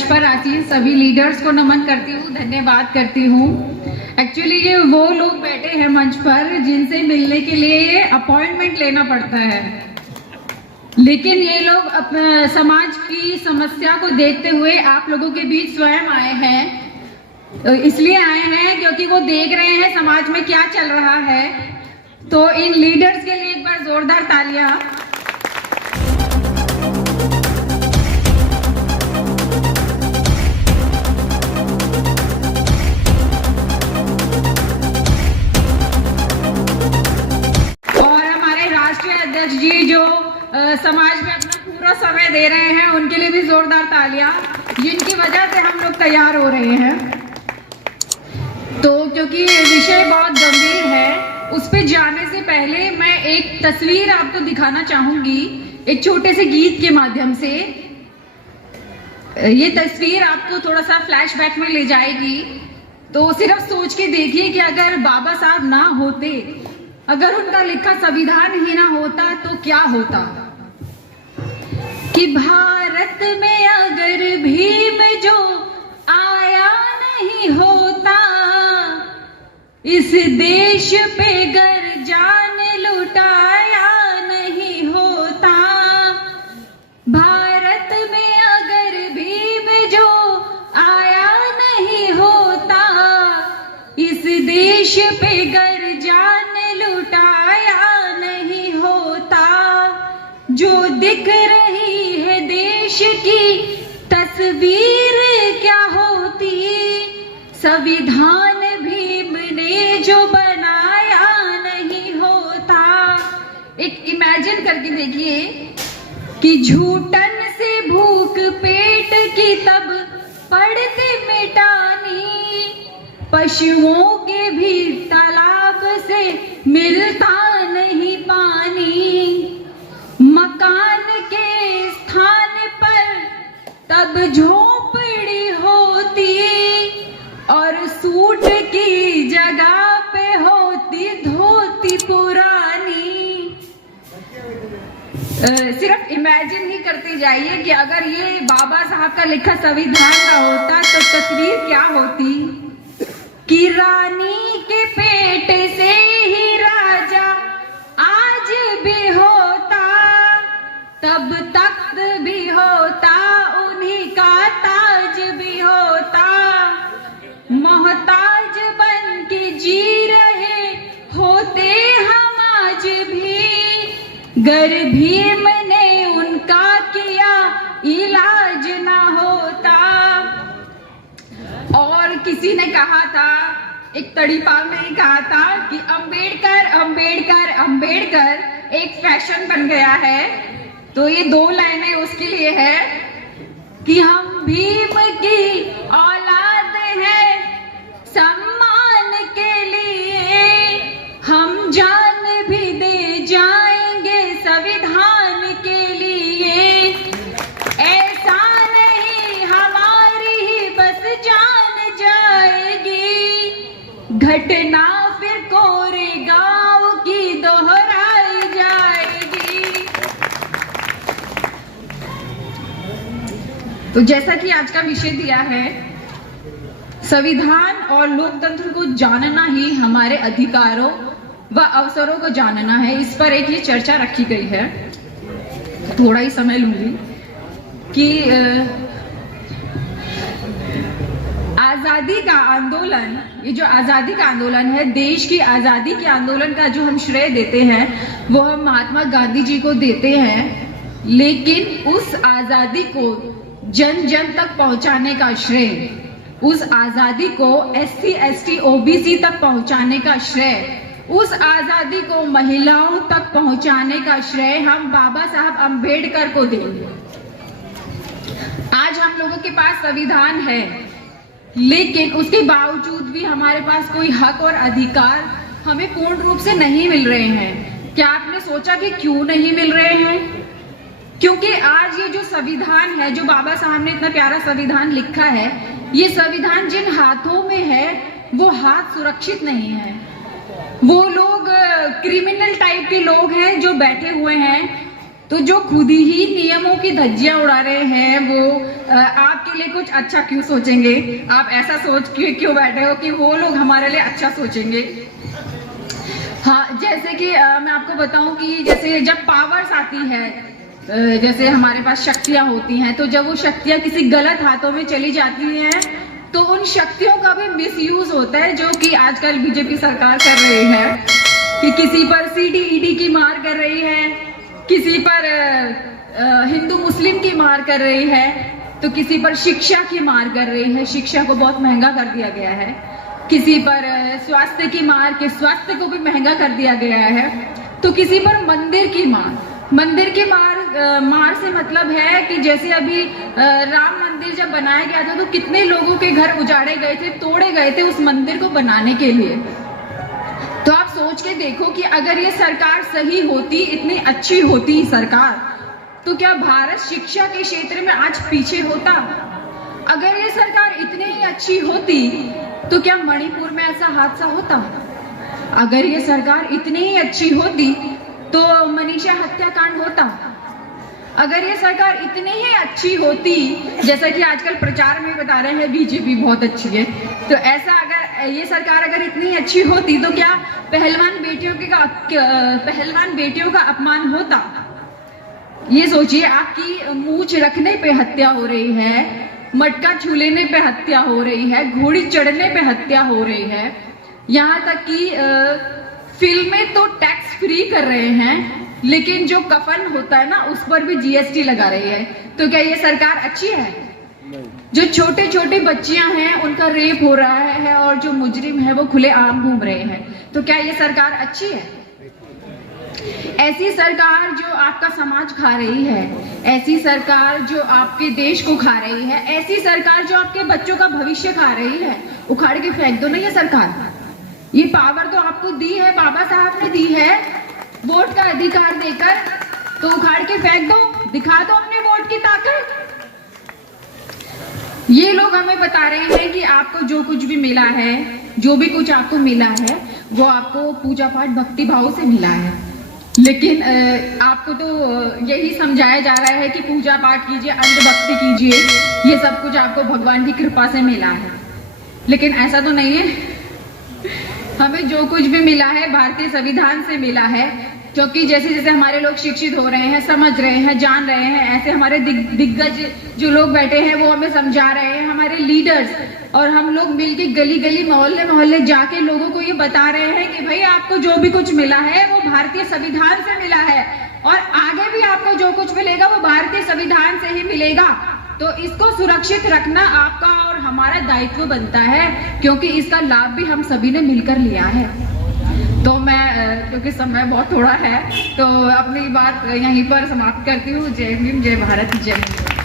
मंच पर आसीन सभी लीडर्स को नमन करती हूँ, धन्यवाद करती हूँ। एक्चुअली ये वो लोग बैठे हैं मंच पर जिनसे मिलने के लिए अपॉइंटमेंट लेना पड़ता है, लेकिन ये लोग समाज की समस्या को देखते हुए आप लोगों के बीच स्वयं आए हैं। इसलिए आए हैं क्योंकि वो देख रहे हैं समाज में क्या चल रहा है। तो इन लीडर्स के लिए एक बार जोरदार तालियां। जी जो समाज में अपना पूरा समय दे रहे हैं उनके लिए भी जोरदार तालियां, जिनकी वजह से हम लोग तैयार हो रहे हैं। तो क्योंकि विषय बहुत गंभीर है, उस पे जाने से पहले मैं एक तस्वीर आपको दिखाना चाहूंगी एक छोटे से गीत के माध्यम से। ये तस्वीर आपको थोड़ा सा फ्लैशबैक में ले जाएगी। तो सिर्फ सोच के देखिए कि अगर बाबा साहब ना होते, अगर उनका लिखा संविधान ही ना होता तो क्या होता। कि भारत में अगर भीम जो आया नहीं होता, इस देश पे गर जान लुटाया नहीं होता। भारत में अगर भीम जो आया नहीं होता, इस देश पे गर जान लुटाया नहीं होता। जो दिख रही है देश की तस्वीर क्या होती, संविधान भीम ने जो बनाया नहीं होता। एक इमेजिन करके देखिए कि झूठन से भूख पेट की तब पड़ती मिटानी, पशुओं के भी तालाब से मिलता नहीं पानी। मकान के स्थान पर तब झोपड़ी होती, और सूट की जगह पे होती धोती पुरानी। सिर्फ इमेजिन ही करते जाइए कि अगर ये बाबा साहब का लिखा संविधान ना होता तो तस्वीर क्या होती। कि रानी के पेट से ही राजा आज भी होता, तब तख्त भी होता, उन्हीं का ताज भी होता। मोहताज बन के जी रहे होते हम आज भी, गर भीम ने उनका किया इलाज ना होता। और किसी ने कहा था, एक तड़ीपाल ने ही कहा था कि अंबेडकर अंबेडकर अंबेडकर एक फैशन बन गया है। तो ये दो लाइनें उसके लिए है कि हम भीम की औलाद हैं, सम्मान के लिए हम जान भी दे जाएंगे संविधान के लिए। ऐसा नहीं हमारी ही बस जान जाएगी, घटना फिर कोरेगांव की दोहराई जाएगी। तो जैसा कि आज का विषय दिया है, संविधान और लोकतंत्र को जानना ही हमारे अधिकारों व अवसरों को जानना है। इस पर एक ये चर्चा रखी गई है, थोड़ा ही समय लूंगी। कि आजादी का आंदोलन, ये जो आजादी का आंदोलन है, देश की आजादी के आंदोलन का जो हम श्रेय देते हैं वो हम महात्मा गांधी जी को देते हैं, लेकिन उस आजादी को जन जन तक पहुंचाने का श्रेय, उस आजादी को SC ST OBC तक पहुंचाने का श्रेय, उस आजादी को महिलाओं तक पहुंचाने का श्रेय हम बाबा साहब अंबेडकर को देंगे। आज हम लोगों के पास संविधान है, लेकिन उसके बावजूद भी हमारे पास कोई हक और अधिकार हमें पूर्ण रूप से नहीं मिल रहे हैं। क्या आपने सोचा कि क्यों नहीं मिल रहे हैं? क्योंकि आज ये जो संविधान है, जो बाबा साहब ने इतना प्यारा संविधान लिखा है, ये संविधान जिन हाथों में है वो हाथ सुरक्षित नहीं है। वो लोग क्रिमिनल टाइप के लोग हैं जो बैठे हुए हैं तो जो खुद ही नियमों की धज्जियां उड़ा रहे हैं वो आपके लिए कुछ अच्छा क्यों सोचेंगे? आप ऐसा सोच के क्यों बैठे हो कि वो लोग हमारे लिए अच्छा सोचेंगे? हाँ, जैसे कि मैं आपको बताऊं कि जैसे जब पावर्स आती है, जैसे हमारे पास शक्तियां होती हैं, तो जब वो शक्तियां किसी गलत हाथों में चली जाती हैं तो उन शक्तियों का भी मिसयूज होता है, जो कि आजकल बीजेपी सरकार कर रही है कि किसी पर सीडी ईडी की मार कर रही है, किसी पर हिंदू मुस्लिम की मार कर रही है, तो किसी पर शिक्षा की मार कर रही है, शिक्षा को बहुत महंगा कर दिया गया है, किसी पर स्वास्थ्य की मार के स्वास्थ्य को भी महंगा कर दिया गया है, तो किसी पर मंदिर की मार से मतलब है कि जैसे अभी राम मंदिर जब बनाया गया था तो कितने लोगों के घर उजाड़े गए थे, तोड़े गए थे उस मंदिर को बनाने के लिए। तो आप सोच के देखो कि अगर ये सरकार सही होती, इतनी अच्छी होती सरकार, तो क्या भारत शिक्षा के क्षेत्र में आज पीछे होता? अगर ये सरकार इतनी ही अच्छी होती तो क्या मणिपुर में ऐसा हादसा होता? अगर ये सरकार इतनी ही अच्छी होती तो मनीषा हत्याकांड होता? अगर ये सरकार इतनी ही अच्छी होती, जैसा कि आजकल प्रचार में बता रहे हैं बीजेपी बहुत अच्छी है, तो ऐसा अगर ये सरकार अगर इतनी अच्छी होती तो क्या पहलवान बेटियों का अपमान होता? ये सोचिए, आपकी मूंछ रखने पे हत्या हो रही है, मटका छू लेने पे हत्या हो रही है, घोड़ी चढ़ने पे हत्या हो रही है, यहाँ तक कि फिल्में तो टैक्स फ्री कर रहे हैं, लेकिन जो कफन होता है ना उस पर भी जीएसटी लगा रही है। तो क्या ये सरकार अच्छी है? जो छोटे छोटे बच्चियां हैं उनका रेप हो रहा है और जो मुजरिम है वो खुले आम घूम रहे हैं, तो क्या ये सरकार अच्छी है? ऐसी सरकार जो आपका समाज खा रही है, ऐसी सरकार जो आपके देश को खा रही है, ऐसी सरकार जो आपके बच्चों का भविष्य खा रही है, उखाड़ के फेंक दो ना ये सरकार। ये पावर तो आपको दी है, बाबा साहब ने दी है वोट का अधिकार देकर, तो उखाड़ के फेंक दो, दिखा दो अपने वोट की ताकत। ये लोग हमें बता रहे हैं कि आपको जो कुछ भी मिला है, जो भी कुछ आपको मिला है वो आपको पूजा पाठ भक्ति भाव से मिला है, लेकिन आपको तो यही समझाया जा रहा है कि पूजा पाठ कीजिए, अंधभक्ति कीजिए, ये सब कुछ आपको भगवान की कृपा से मिला है, लेकिन ऐसा तो नहीं है। हमें जो कुछ भी मिला है भारतीय संविधान से मिला है, क्योंकि जैसे जैसे हमारे लोग शिक्षित हो रहे हैं, समझ रहे हैं, जान रहे हैं, ऐसे हमारे दिग्गज जो लोग बैठे हैं वो हमें समझा रहे हैं, हमारे लीडर्स, और हम लोग मिलके गली गली मोहल्ले मोहल्ले जाके लोगों को ये बता रहे हैं कि भाई आपको जो भी कुछ मिला है वो भारतीय संविधान से मिला है, और आगे भी आपको जो कुछ मिलेगा वो भारतीय संविधान से ही मिलेगा। तो इसको सुरक्षित रखना आपका और हमारा दायित्व बनता है, क्योंकि इसका लाभ भी हम सभी ने मिलकर लिया है। तो मैं, क्योंकि समय बहुत थोड़ा है, तो अपनी बात यहीं पर समाप्त करती हूँ। जय भीम, जय भारत, जय हिंद।